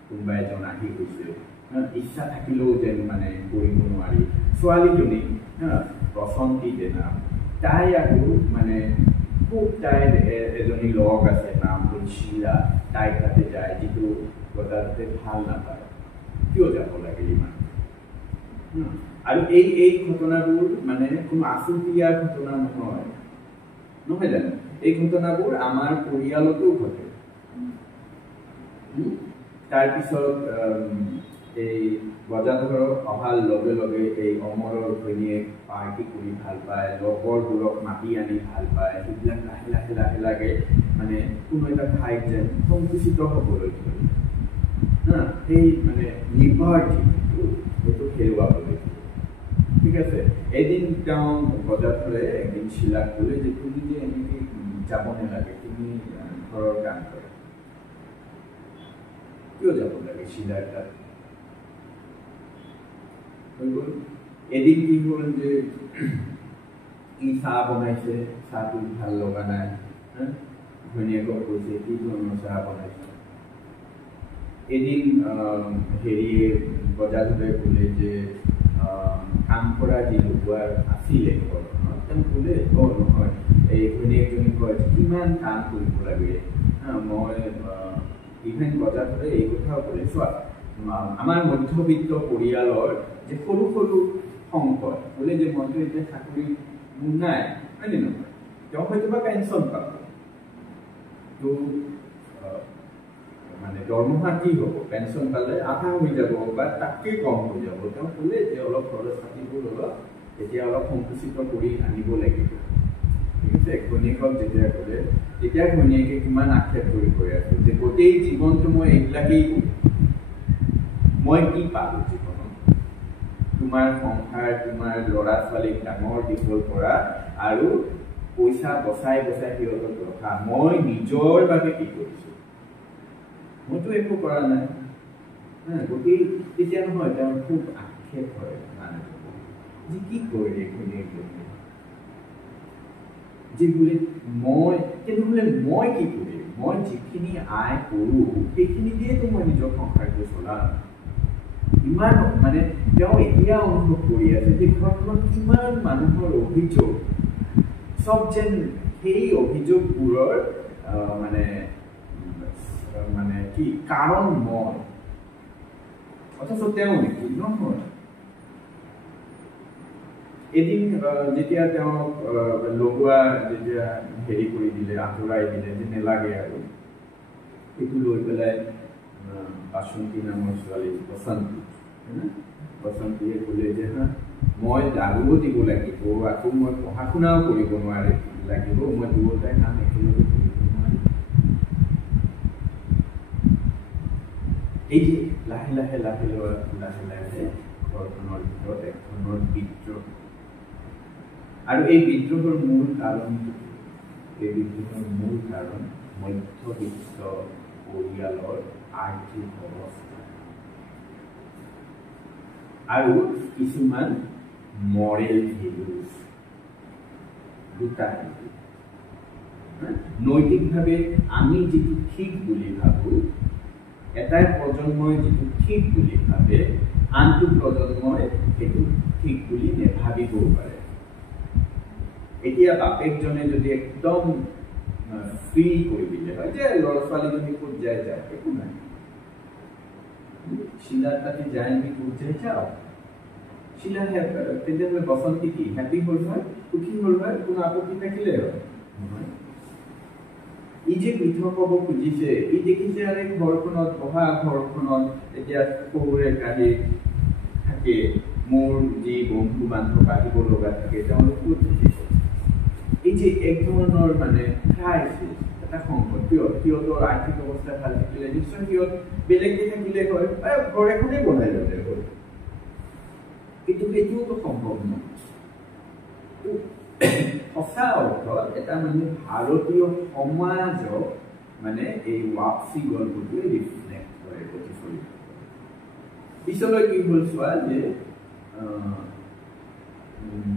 কোনোবা এজন আহি গৈছে ইচ্ছা থাকিলেও যেন মানে কৰিব নোৱাৰি ছোৱালীজনী প্ৰচন্তি নাম তাই আকৌ মানে খুব তাইৰ এজনী লগ আছে নাম হ'ল শিলা তাই তাতে যায় যিটো বজাৰতে ভাল নাপায় কিয় যাব লাগে ইমান আৰু এই ঘটনাবোৰ মানে কোনো আচুতীয়া ঘটনা নহয় জানো এই ঘটনাবোৰ আমাৰ পৰিয়ালতো ঘটে তাৰপিছত এই বজাৰঘৰত অহাৰ লগে লগে এই অমৰৰ ঘৈণীয়েক পাৰ্টি কৰি ভাল পায় লগৰবোৰক মাতি আনি ভাল পায় সেইবিলাক লাহে লাহে মানে কোনো এটা ঠাইত যেন সংকুচিত হ'বলৈ ধৰে সেই মানে নিৰ্ভৰশীলটো সেইটো হেৰুৱাবলৈ ঠিক আছে এদিন তেওঁ বজাৰলৈ একদিন শিলাক ক'লে যে তুমি যে এনেকৈ যাব নালাগে তুমি ঘৰৰ কাম কৰা কিয় যাব লাগে শিলাৰ তাত হৈ গ'ল এদিন কি হ'ল যে ই চাহ বনাইছে চাহটো ভাল লগা নাই ঘৈণীয়েকক কৈছে কি ধৰণৰ চাহ বনাইছে এদিন হেৰিয়ে বজাৰলৈ ক'লে যে কাম কৰা যি লগোৱাৰ আছিলে ঘৰখনত তেওঁ ক'লে নহয় এই ঘৈণীয়েকজনী কয় কিমান কাম কৰিব লাগে মই ইভেন বজাৰলৈ এই কথাও ক'লে চোৱা আমাৰ মধ্যবিত্ত পৰিয়ালৰ যে সৰু সৰু সংকট বোলে যে মইতো এতিয়া চাকৰি মোৰ নাই হয়নে নহয় তেওঁ হয়তো বা পেঞ্চন পাব তো মানে দৰমহা কি হ'ব পেঞ্চন পালে আধা হৈ যাব বা তাতকৈ কম হৈ যাব তেওঁ ক'লে যে অলপ খৰচ পাতিবোৰ অলপ এতিয়া অলপ সংকুচিত কৰি আনিব লাগিব ঠিক আছে ঘৈণীয়েকক যেতিয়া ক'লে তেতিয়া ঘৈণীয়েকে কিমান আক্ষেপ কৰি কৈ আছে যে গোটেই জীৱনটো মই এইবিলাকেই কৰোঁ মই কি পালোঁ জীৱনত তোমাৰ সংসাৰ তোমাৰ ল'ৰা ছোৱালীক ডাঙৰ দীঘল কৰা আৰু পইচা বচাই সিহঁতক ৰখা মই নিজৰ বাবে কি কৰিছোঁ মইতো একো কৰা নাই গোটেই তেতিয়া নহয় তেওঁ খুব আক্ষেপ হয় মানুহৰ যে কি কৰে এইখিনি যে বোলে মই কিন্তু বোলে মই কি কৰিম মই যিখিনি আয় কৰোঁ সেইখিনি দিয়েতো মই নিজৰ সংসাৰটো চলাম ইমান মানে তেওঁ এতিয়া অনুভৱ কৰি আছে যে ঘৰখনত কিমান মানুহৰ অভিযোগ সব যেন সেই অভিযোগবোৰৰ মানে মানে কি কাৰণ মই অথচ তেওঁ নেকি নহয় এদিন যেতিয়া তেওঁক লগোৱা যেতিয়া হেৰি কৰি দিলে আঁতৰাই দিলে যে নেলাগে আৰু সেইটো লৈ পেলাই বাসন্তী নামৰ ছোৱালী বসন্তীয়ে ক'লে যে হা মই দাৰুও দিব লাগিব আকৌ মই পঢ়া শুনাও কৰিব নোৱাৰে লাগিব মই দুয়োটাই কাম একেলগে কৰিব নোৱাৰিম এই যে লাহে লাহে লাহে লাহে লাহে ঘৰখনৰ ভিতৰত এক ধৰণৰ বিদ্ৰোহ আৰু এই বিদ্ৰোহৰ মূল কাৰণ এই বিদ্ৰোহৰ মূল কাৰণ মধ্যবিত্ত পৰিয়ালৰ আৰ্থিক অৱস্থা আৰু কিছুমান মৰেল ভেলুজ দুটা নৈতিকভাৱে আমি যিটো ঠিক বুলি ভাবোঁ এটা প্ৰজন্মই যিটো ঠিক বুলি ভাবে আনটো প্ৰজন্মই সেইটো ঠিক বুলি নেভাবিবও পাৰে এতিয়া বাপেকজনে যদি একদম ফ্ৰী কৰি দিলে হয় যে ল'ৰা ছোৱালীজনী ক'ত যায় যায় একো নাই শিলাৰ তাতে যায় আমি ক'ত যায় যাওঁ শিলা তেতিয়াহ'লে বসন্তী কি হেপী হ'ল হয় সুখী হ'ল হয় কোনো আপত্তি থাকিলে হয় নহয় ই যে পৃথক হ'ব খুজিছে ই দেখিছে আৰু ঘৰখনত পঢ়া ঘৰখনত এতিয়া সৰুৰে কাঢ়ি থাকে মোৰ যি বন্ধু বান্ধৱ আহিব লগা থাকে তেওঁলোক ক'ত থাকিব এই যে এক ধৰণৰ মানে ক্ৰাইচিছ এটা সংকট সিহঁতৰ আৰ্থিক অৱস্থা ভাল থাকিলে নিশ্চয় সিহঁত বেলেগকে থাকিলে হয় ঘৰ এখনেই বনাই ল'লে হয় কিন্তু এইটোওতো সম্ভৱ নহয় সঁচা অৰ্থত এটা মানে ভাৰতীয় সমাজক মানে এই ৱাপচি গল্পটোৱে ৰিফ্লেক্ট কৰে প্ৰতিফলিত কৰে পিছলৈ কি হ'ল চোৱা যে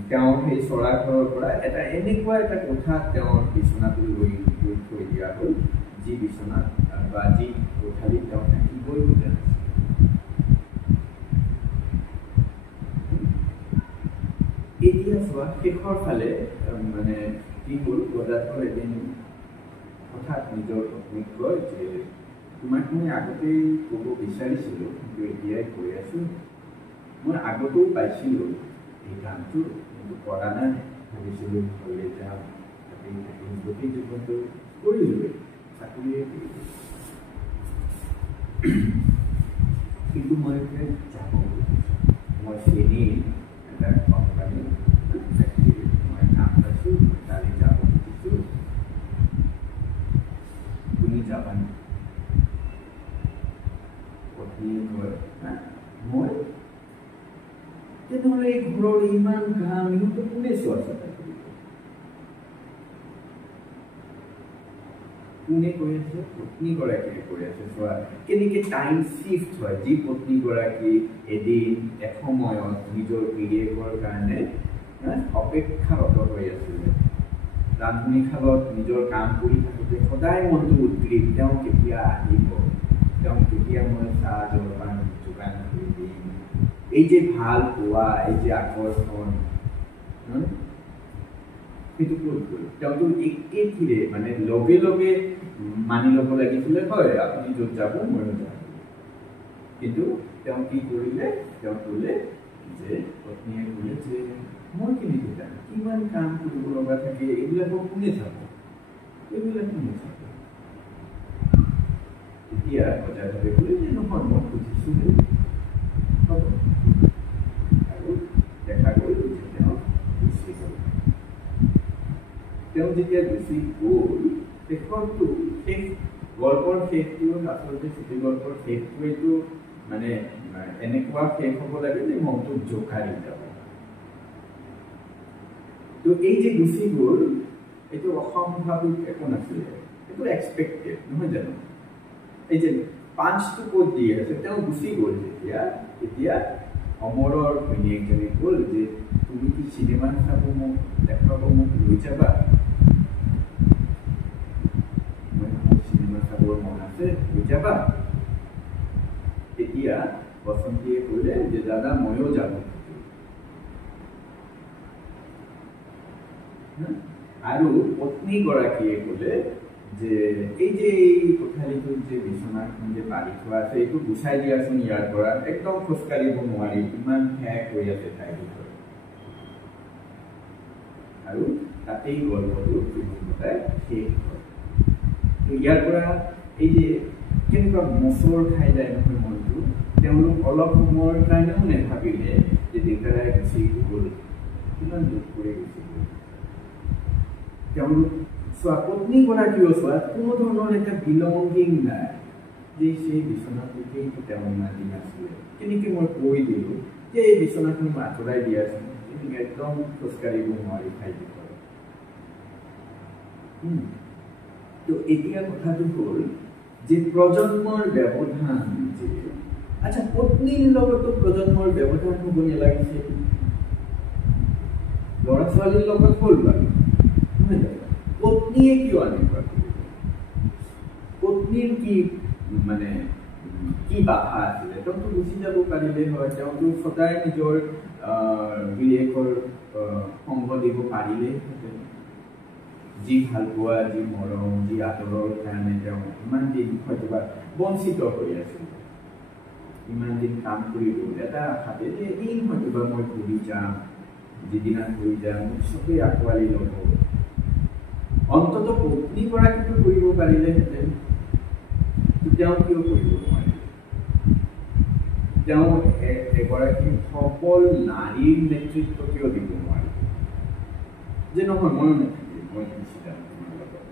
তেওঁৰ সেই চৰা ঘৰৰ পৰা এটা এনেকুৱা এটা কোঠা তেওঁৰ বিচনাটো লৈ থৈ দিয়া হ'ল যি বিচনাত বা যি কোঠালিত তেওঁ থাকিবই খোজা নাছিল এতিয়া চোৱা শেষৰ ফালে মানে কি হ'ল গদাধৰ এদিন হঠাৎ নিজৰ পত্নীক কয় যে তোমাক মই আগতেই ক'ব বিচাৰিছিলোঁ কিন্তু এতিয়াই কৈ আছোঁ মই আগতেও পাইছিলোঁ এই কামটো কিন্তু কৰা নাই ভাবিছিলোঁ ঘৰলৈ যাম তাতেই থাকিম গোটেই জীৱনটো কৰিলোঁৱেই চাকৰিয়ে কৰিলোঁ কিন্তু মই এতিয়া যাব খুজিছোঁ মই চেনী এটা কোম্পানী মই কাম পাইছোঁ তালৈ যাব খুজিছোঁ তুমি যাবানে পত্নীয়ে কয় মই তেনেহ'লে এই ঘৰৰ ইমান কাম ইহঁতো কোনে চোৱা চিতা কৰিব কোনে কৈ আছে পত্নীগৰাকীয়ে কৈ আছে চোৱা কেনেকৈ টাইম চিফ্ট হয় যি পত্নীগৰাকী এদিন এসময়ত নিজৰ গিৰিয়েকৰ কাৰণে অপেক্ষাৰত হৈ আছিলে ৰান্ধনীশালত নিজৰ কাম কৰি থাকোঁতে সদায় মনটো উদ্গ্ৰীৱ তেওঁ কেতিয়া আহিব তেওঁ কেতিয়া মই চাহ জলপান যোগান কৰি দিম এই যে ভাল পোৱা এই যে আকৰ্ষণ সেইটো ক'ত গ'ল তেওঁতো একেথিৰে মানে লগে লগে মানি ল'ব লাগিছিলে হয় আপুনি য'ত যাব ময়ো যাম কিন্তু তেওঁ কি কৰিলে তেওঁ ক'লে যে পত্নীয়ে ক'লে যে মই কেনেকৈ যাম কিমান কাম কৰিব লগা থাকে এইবিলাকক কোনে চাব এইবিলাক কোনে চাব এতিয়া গদাধৰে ক'লে যে নহয় মই খুজিছোঁ হ'ব আৰু দেখা গ'ল যে তেওঁ গুচি গ'ল তেওঁ যেতিয়া গুচি গ'ল শেষৰটো শেষ গল্পৰ শেষটো আচলতে চুটি গল্পৰ শেষটোৱেতো মানে এনেকুৱা শেষ হ'ব লাগে যে মনটোক জোকাৰি যাব তো এই যে গুচি গ'ল এইটো অসম্ভাৱিক একো নাছিলে এইটো এক্সপেক্টেড নহয় জানো এই যে পাঁচটো ক'ত দি আছে তেওঁ গুচি গ'ল যেতিয়া এতিয়া অমৰৰ ঘৈণীয়েকজনী ক'ল যে তুমি কি চিনেমা চাব মোক দেখাব মোক লৈ যাবা মই চিনেমা চাবৰ মন আছে লৈ যাবা তেতিয়া বসন্তীয়ে ক'লে যে দাদা ময়ো যাব আৰু পত্নীগৰাকীয়ে ক'লে যে এই কোঠালিটোত যে বিচনাখন যে পাৰি থোৱা আছে এইটো গুচাই দিয়াচোন ইয়াৰ পৰা একদম খোজকাঢ়িব নোৱাৰি ইমান ঠেক হৈ আছে ঠাইৰ ভিতৰত আৰু তাতেই গল্পটো ঘটাই শেষ হয় ইয়াৰ পৰা এই যে কেনেকুৱা মচৰ খাই যায় নহয় মনটো তেওঁলোক অলপ সময়ৰ কাৰণেও নেভাবিলে যে দেউতাৰাই গুচি গ'ল কিমান দুখ কৰি গুচি গ'ল তেওঁলোক চোৱা পত্নীগৰাকীও চোৱা কোনো ধৰণৰ এটা বিলংগিং নাই যে সেই বিচনাটোকেই তেওঁ ইমান দিন আছিলে কেনেকৈ মই কৈ দিলোঁ যে এই বিচনাখন মই আঁতৰাই দিয়াচোন তেনেকৈ একদম খোজকাঢ়িব নোৱাৰি ঠাইৰ ভিতৰত তো এতিয়া কথাটো হ'ল যে প্ৰজন্মৰ ব্যৱধান যে আচ্ছা পত্নীৰ লগতো প্ৰজন্মৰ ব্যৱধান হ'ব নালাগিছে ল'ৰা ছোৱালীৰ লগত হ'ল বাৰু পত্নীয়ে কিয় এনেকুৱা কৰিব পত্নীৰ কি মানে কি বাধা আছিলে তেওঁতো গুচি যাব পাৰিলে হয় তেওঁতো সদায় নিজৰ গিৰিয়েকৰ সংগ দিব পাৰিলেহেঁতেন যি ভাল পোৱা যি মৰম যি আদৰৰ কাৰণে তেওঁ ইমান দিন হয়তোবা বঞ্চিত হৈ আছিল ইমান দিন কাম কৰি গ'ল এটা আশাতে যে এদিন হয়তোবা মই ঘূৰি যাম যিদিনা ঘূৰি যাম মোক চবেই আঁকোৱালি ল'ব অন্তত পত্নীগৰাকীটো কৰিব পাৰিলেহেঁতেন তেওঁ কিয় কৰিব নোৱাৰিলে তেওঁ এগৰাকী সফল নাৰীৰ নেতৃত্ব কিয় দিব নোৱাৰিলে যে নহয় ময়ো নেথাকিম মই গুচি যাম তোমাৰ লগত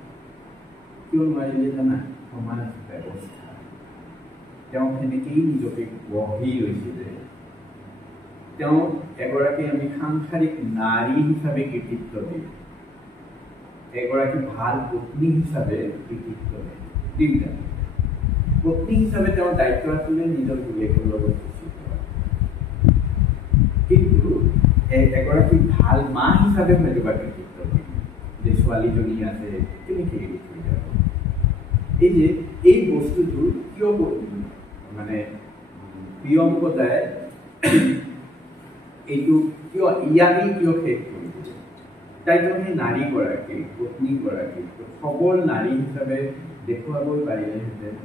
কিয় নোৱাৰিলে জানা সমাজ ব্যৱস্থা তেওঁ সেনেকেই নিজকে গঢ়ি লৈছিলে তেওঁ এগৰাকী আমি সাংসাৰিক নাৰী হিচাপে কৃতিত্ব দিওঁ এগৰাকী ভাল পত্নী হিচাপে কৃতিত্ব দিলে পত্নী হিচাপে তেওঁৰ দায়িত্ব আছিলে নিজৰ গিৰিয়েকৰ লগত গুচি যোৱা কিন্তু এগৰাকী ভাল মা হিচাপে হয়তোবা কৃতিত্ব দিম যে ছোৱালীজনী আছে কেনেকৈ এৰি থৈ যাব এই যে এই বস্তুটো কিয় মানে প্ৰিয়ংকদাই এইটো কিয় ইয়াকেই কিয় শেষ কৰিব তাইতো সেই নাৰীগৰাকী পত্নীগৰাকী সবল নাৰী হিচাপে দেখুৱাব পাৰিলেহেঁতেন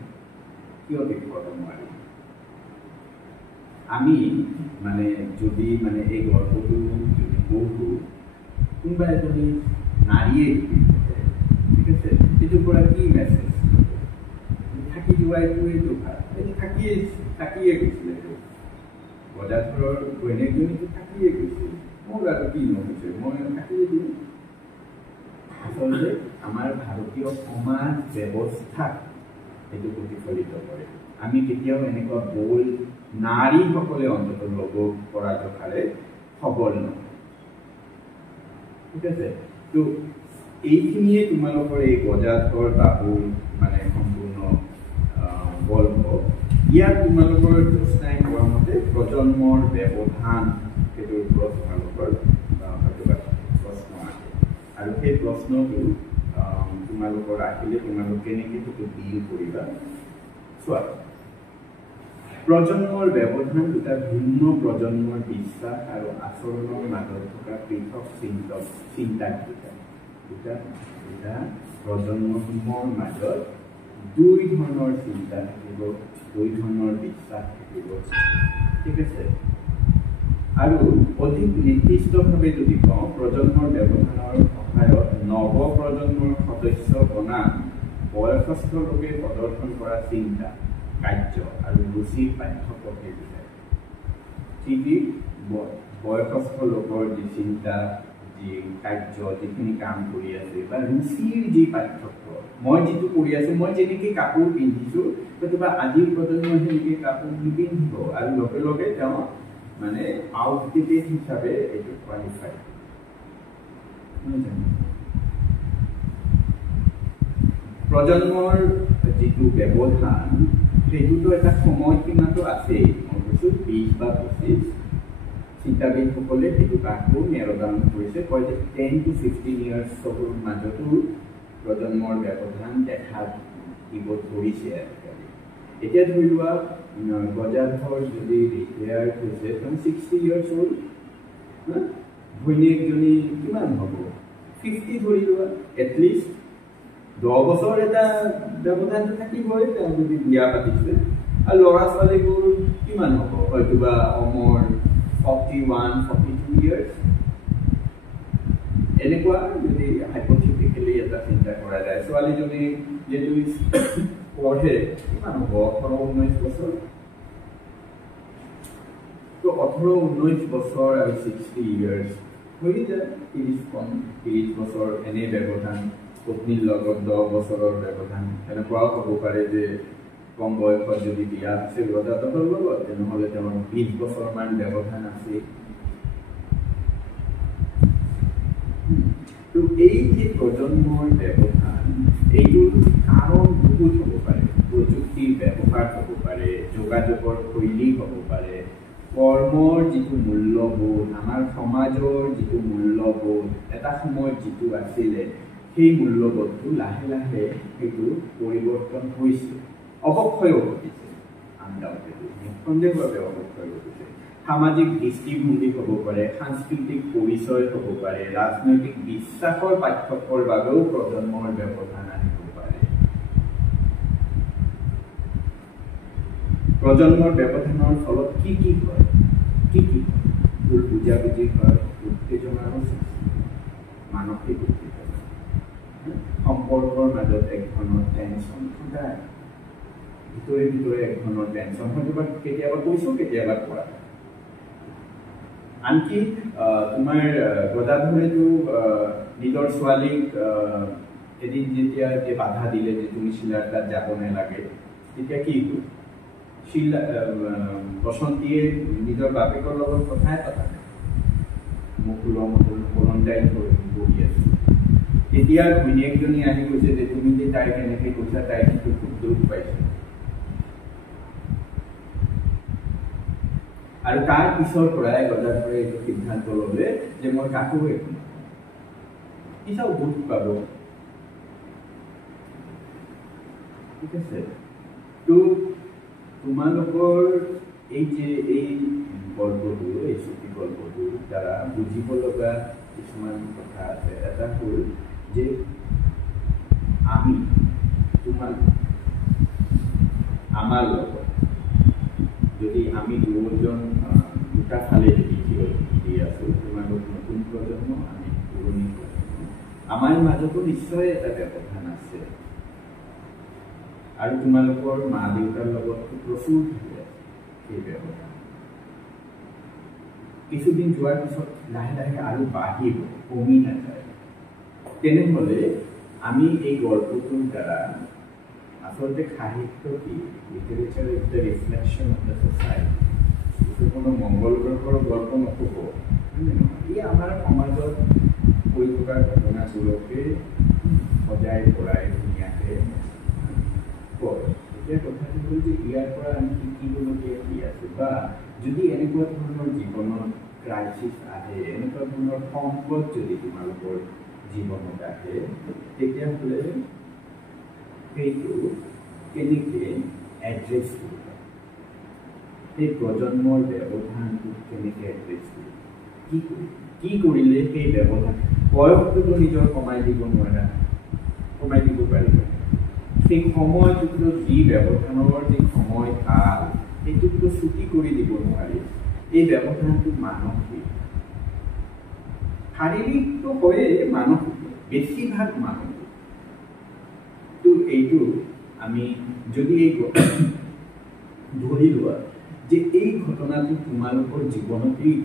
কিয় দেখুৱাব নোৱাৰিম আমি মানে যদি মানে এই গল্পটো যদি পঢ়োঁ কোনোবা এজনী নাৰীয়ে ঠিক আছে এইটোৰ পৰা কি মেছেজ থাকি যোৱাইতো এইটো ভাল এইটো থাকিয়ে গৈছিলে গদাধৰৰ ঘৈণীয়েকজনীটো থাকিয়ে গৈছিল মোৰ আৰু কি নহৈছে মই থাকিয়ে দিওঁ আচলতে আমাৰ ভাৰতীয় সমাজ ব্যৱস্থাক এইটো প্ৰতিফলিত কৰে আমি কেতিয়াও এনেকুৱা বল নাৰীসকলে অন্তত ল'ব পৰা জখাৰে সবল নহয় ঠিক আছে তো এইখিনিয়ে তোমালোকৰ এই গদাধৰ বাবুৰ মানে সম্পূৰ্ণ গল্প ইয়াত তোমালোকৰ জ্যোৎস্নাই কোৱা মতে প্ৰজন্মৰ ব্যৱধান সেইটোৰ ওপৰত তোমালোকৰ হয়তো প্ৰশ্ন আহে আৰু সেই প্ৰশ্নটো তোমালোকৰ আহিলে তোমালোক কেনেকৈ সেইটো ডিল কৰিবা চোৱা প্ৰজন্মৰ ব্যৱধান দুটা ভিন্ন প্ৰজন্মৰ বিশ্বাস আৰু আচৰণৰ মাজত থকা পৃথক চিন্তা দুটা প্ৰজন্মসমূহৰ মাজত দুই ধৰণৰ চিন্তা থাকিব দুই ধৰণৰ বিশ্বাস থাকিব ঠিক আছে আৰু অধিক নিৰ্দিষ্টভাৱে যদি কওঁ প্ৰজন্মৰ ব্যৱধানৰ সহায়ত নৱ প্ৰজন্মৰ সদস্য বনাম বয়সস্থ লোকে প্ৰদৰ্শন কৰা চিন্তা কাৰ্য আৰু ৰুচিৰ পাৰ্থক্যকে বুজায় ঠিক বয়সস্থ লোকৰ যি চিন্তা যি কাৰ্য যিখিনি কাম কৰি আছে বা ৰুচিৰ যি পাৰ্থক্য মই যিটো কৰি আছো মই যেনেকৈ কাপোৰ পিন্ধিছোঁ হয়তোবা আজিৰ প্ৰজন্মই সেনেকৈ কাপোৰ নিপিন্ধিব আৰু লগে লগে তেওঁ মানে আউটডেটেড হিচাপে এইটো কোৱালিফাই প্ৰজন্মৰ যিটো ব্যৱধান সেইটোতো এটা সময়সীমাটো আছেই মই কৈছোঁ 20 বা 25 চিন্তাবিদসকলে সেইটো কাকো নিৰ্ধাৰণ কৰিছে কয় যে 10 to 15 ইয়াৰ্ছৰ মাজতো প্ৰজন্মৰ ব্যৱধান দেখা দিব ধৰিছে আজিকালি এতিয়া ধৰি লোৱা গজাধৰ যদি ৰিটায়াৰ হৈছে তেওঁ 60 ইয়াৰ্ছ হ'ল ভৈনীয়েকজনী কিমান হ'ব 50 ধৰি লোৱা এটলিষ্ট 10 বছৰ এটা ব্যৱধানটো থাকিবই তেওঁ যদি বিয়া পাতিছে আৰু ল'ৰা ছোৱালীবোৰ কিমান হ'ব হয়তো বা অমৰ 41, 42 years. এনেকুৱা যদি হাইপথেটিক্যালি এটা চিন্তা কৰা যায় ছোৱালীজনী যেটো পঢ়ে কিমান হ'ব 18-19 বছৰ তো 18-19 বছৰ আৰু 60 years হৈ যায় 30 বছৰ এনে ব্যৱধান পত্নীৰ লগত 10 বছৰৰ ব্যৱধান এনেকুৱাও হ'ব পাৰে যে কম বয়সত যদি বিয়া আছে গজাধৰৰ লগত নহ'লে তেওঁৰ 20 বছৰমান ব্যৱধান আছে তো এই যে প্ৰজন্মৰ ব্যৱধান এইটোৰ কাৰণ বহুত হ'ব পাৰে প্ৰযুক্তিৰ ব্যৱহাৰ হ'ব পাৰে যোগাযোগৰ শৈলী হ'ব পাৰে কৰ্মৰ যিটো মূল্যবোধ আমাৰ সমাজৰ যিটো মূল্যবোধ এটা সময়ত যিটো আছিলে সেই মূল্যবোধটো লাহে লাহে সেইটো পৰিৱৰ্তন হৈছে অৱক্ষয় ঘটিছে আনডাউটেডলি নিঃসন্দেহভাৱে অৱক্ষয় ঘটিছে সামাজিক দৃষ্টিভংগী হ'ব পাৰে সাংস্কৃতিক পৰিচয় হ'ব পাৰে ৰাজনৈতিক বিশ্বাসৰ পাৰ্থক্যৰ বাবেও প্ৰজন্মৰ ব্যৱধান আহিব পাৰে প্ৰজন্মৰ ব্যৱধানৰ ফলত কি হয় ভুল বুজাবুজি হয় উত্তেজনাৰ মানসিক উত্তেজনা সম্পৰ্কৰ মাজত এক ধৰণৰ টেনশ্যন সদায় ভিতৰে এক ধৰণৰ টেনশ্যন হয়তো বা কেতিয়াবা কৈছোঁ কেতিয়াবা কোৱা আনকি তোমাৰ গজাধৰেতো নিজৰ ছোৱালীক এদিন যেতিয়া বাধা দিলে যে তুমি শিলাৰ তাত যাব নালাগে তেতিয়া কি হ'ল বসন্তীয়ে নিজৰ বাপেকৰ লগত কথাই পতা নাই মোক কোৱাৰেণ্টাইন কৰি বহি আছে তেতিয়া ঘৈণীয়েকজনী আহি কৈছে যে তুমি যে তাইক এনেকৈ কৈছা তাই কিন্তু খুব দুখ পাইছে আৰু তাৰ পিছৰ পৰাই গজাধৰে এইটো সিদ্ধান্ত ল'লে যে মই কাকো একো পিছাও দুখ পাব ঠিক আছে তো তোমালোকৰ এই যে এই গল্পটো এই চুটি গল্পটোৰ দ্বাৰা বুজিব লগা কিছুমান কথা আছে এটা হ'ল যে আমি আমাৰ লগত যদি আমি দুটা ফালে যদি দি আছোঁ তোমালোক নতুন প্ৰজন্ম আমি পুৰণি প্ৰজন্ম আমাৰ মাজতো নিশ্চয় এটা ব্যৱধান আছে আৰু তোমালোকৰ মা দেউতাৰ লগততো প্ৰচুৰ থাকে সেই ব্যৱধান কিছুদিন যোৱাৰ পিছত লাহে লাহে আৰু বাঢ়িব কমি নাযায় তেনেহ'লে আমি এই গল্পটোৰ দ্বাৰা আচলতে সাহিত্য কি literature is the reflection of the society এইটো কোনো মংগল গ্ৰহৰ গল্প নক'ব ই আমাৰ সমাজত হৈ থকা ঘটনাবোৰকে সজাই পৰাই ধুনীয়াকৈ কয় এতিয়া কথাটো হ'ল যে ইয়াৰ পৰা আমি শিকিবলগীয়া কি আছে বা যদি এনেকুৱা ধৰণৰ জীৱনত ক্ৰাইচিছ আহে এনেকুৱা ধৰণৰ সংকট যদি তোমালোকৰ জীৱনত আহে তেতিয়াহ'লে সেইটো কেনেকৈ এড্ৰেছ কৰিবা সেই প্ৰজন্মৰ ব্যৱধানটোক কেনেকৈ এড্ৰেছ কৰিবা কি কৰিলে সেই ব্যৱধান বয়সটোতো নিজৰ কমাই দিব নোৱাৰা কমাই দিব পাৰিব সেই সময়টোতো যি ব্যৱধানৰ যি সময় কাল সেইটোতো ছুটি কৰি দিব নোৱাৰি এই ব্যৱধানটো মানসিক শাৰীৰিকটো হয়ে মানসিক বেছিভাগ মানসিক তো এইটো আমি যদি এই ধৰি লোৱা যে এই ঘটনাটো তোমালোকৰ জীৱনতেই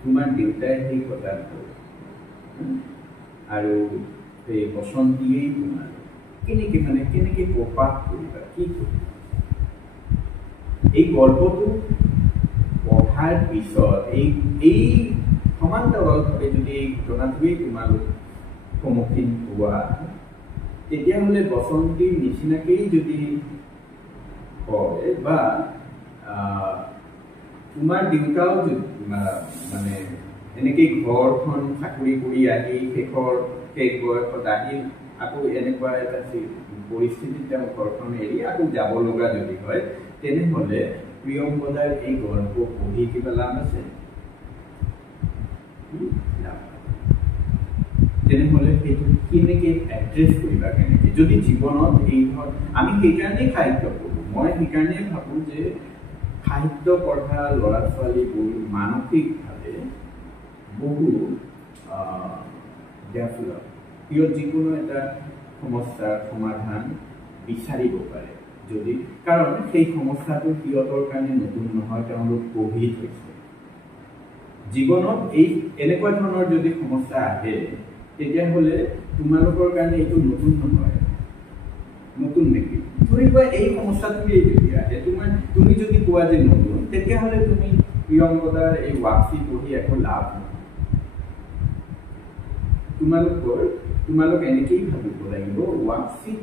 তোমাৰ দেউতাই সেই কথাটো আৰু এই বসন্তীয়েই তোমাৰ কেনেকৈ প্ৰকাশ কৰিবা কি কৰিবা এই গল্পটো পঢ়াৰ পিছত এই সমান্তৰালভাৱে যদি এই ঘটনাটোৱেই তোমালোক সন্মুখীন হোৱা তেতিয়াহ'লে বসন্তীৰ নিচিনাকেই যদি হয় বা তোমাৰ দেউতাও মানে এনেকেই ঘৰখন চাকৰি কৰি আহি শেষ বয়সত আহি আকৌ এনেকুৱা এটা পৰিস্থিতিত তেওঁ ঘৰখন এৰি আকৌ যাব লগা যদি হয়, তেনেহ'লে প্ৰিয়ংবদাৰ এই গল্প পঢ়ি কিবা লাভ আছে? তেনেহ'লে সেইটো কেনেকৈ এড্ৰেছ কৰিবা, কেনেকৈ যদি জীৱনত এই ধৰ আমি সেইকাৰণেই সাহিত্য পঢ়োঁ। মই সেইকাৰণেই ভাবোঁ যে সাহিত্য পঢ়া ল'ৰা ছোৱালীবোৰ মানসিকভাৱে বহু ডেভেলপ, সিহঁত যিকোনো এটা সমস্যাৰ সমাধান বিচাৰিব পাৰে যদি, কাৰণ সেই সমস্যাটো সিহঁতৰ কাৰণে নতুন নহয়, তেওঁলোক পঢ়ি থৈছে। জীৱনত এই এনেকুৱা ধৰণৰ যদি সমস্যা আহে, তেতিয়াহ'লে তোমালোকৰ কাৰণে এইটো নতুন নহয়, নতুন নেকি? ধৰিব এই সমস্যাটোৱেই যদি আহে, তুমি যদি কোৱা যে নতুন, তেতিয়াহ'লে তুমি প্ৰিয়ংবদাৰ এই ৱাকচি পঢ়ি একো লাভ নহয়। তোমালোক এনেকেই ভাবিব লাগিব, ৱাকচিত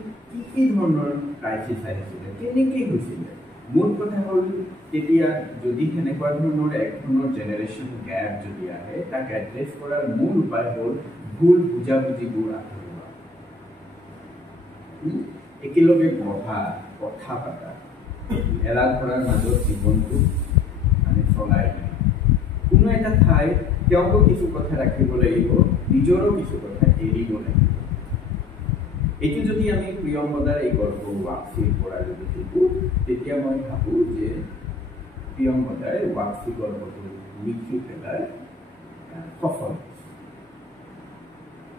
কি ধৰণৰ ক্ৰাইচিছ আহিছিলে, কেনেকৈ হৈছিলে। মূল কথা হ'ল তেতিয়া যদি সেনেকুৱা ধৰণৰ এক ধৰণৰ জেনেৰেশ্যন গেপ যদি আহে, তাক এড্ৰেছ কৰাৰ মূল উপায় হ'ল ভুল বুজাবুজিবোৰ আঁতৰোৱা, একেলগে পঢ়া, কথা পতা, এৰা ধৰাৰ মাজত জীৱনটো মানে চলাই নিয়া। কোনো এটা ঠাইত তেওঁকো কিছু কথা ৰাখিব লাগিব, নিজৰো কিছু কথা এৰিব লাগিব। এইটো যদি আমি প্ৰিয়ংবদাৰ এই গল্প ৱাকচিৰ পৰা যদি শিকোঁ, তেতিয়া মই ভাবোঁ যে প্ৰিয়ংবদাই ৱাকচি গল্পটো লিখি পেলাই সফল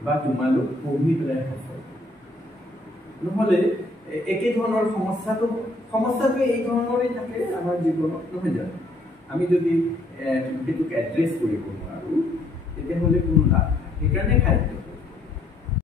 বা তোমালোক পঢ়ি পেলাই সফল। নহ'লে একে ধৰণৰ সমস্যাটো এই ধৰণৰেই থাকে আমাৰ জীৱনত, নহয় জানো? আমি যদি সেইটোক এড্ৰেছ কৰিব নোৱাৰোঁ, তেতিয়াহ'লে কোনো লাভ নাই। সেইকাৰণে সাহিত্য